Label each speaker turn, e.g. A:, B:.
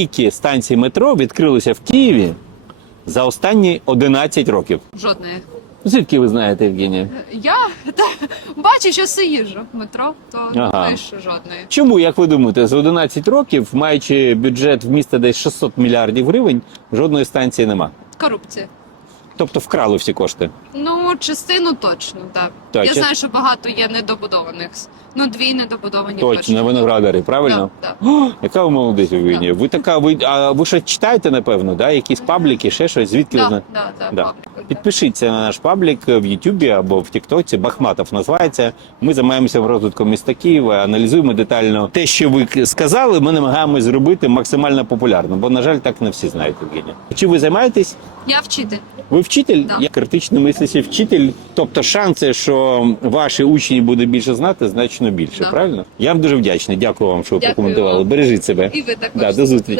A: Скільки станцій метро відкрилося в Києві за останні 11 років?
B: Жодної.
A: Звідки ви знаєте, Євгенія?
B: Я та, бачу, що все їжджу в метро, то
A: Ага.
B: теж жодної.
A: Чому, як ви думаєте, за 11 років, маючи бюджет в міста десь 600 мільярдів гривень, жодної станції нема?
B: Корупція.
A: Тобто вкрали всі кошти.
B: Ну, частину точно, так.
A: Так,
B: Я
A: чи-
B: знаю, що багато є недобудованих. Ну, дві недобудовані
A: Точно, на виноградарі, правильно?
B: Так,
A: О, яка ви молодець, Євгенія. Ви така, ви, а ви ще читаєте, напевно, да? якісь пабліки, ще щось, звідки ви
B: так.
A: знаєте?
B: Да, пабліку.
A: Підпишіться на наш паблік в Ютубі або в Тіктоці. Бахматов називається. Ми займаємося розвитком міста Києва, аналізуємо детально те, що ви сказали. Ми намагаємось зробити максимально популярно, бо на жаль, так не всі знають Євгенія. Чи ви займаєтесь?
B: Я вчитель.
A: Ви вчитель?
B: Да.
A: Я критично мислячий вчитель. Тобто шанси, що ваші учні буде більше знати, значно більше.
B: Да.
A: Правильно? Я вам дуже вдячний. Дякую вам, що ви прокоментували. Бережіть себе.
B: І ви також.
A: Да, до зустрічі.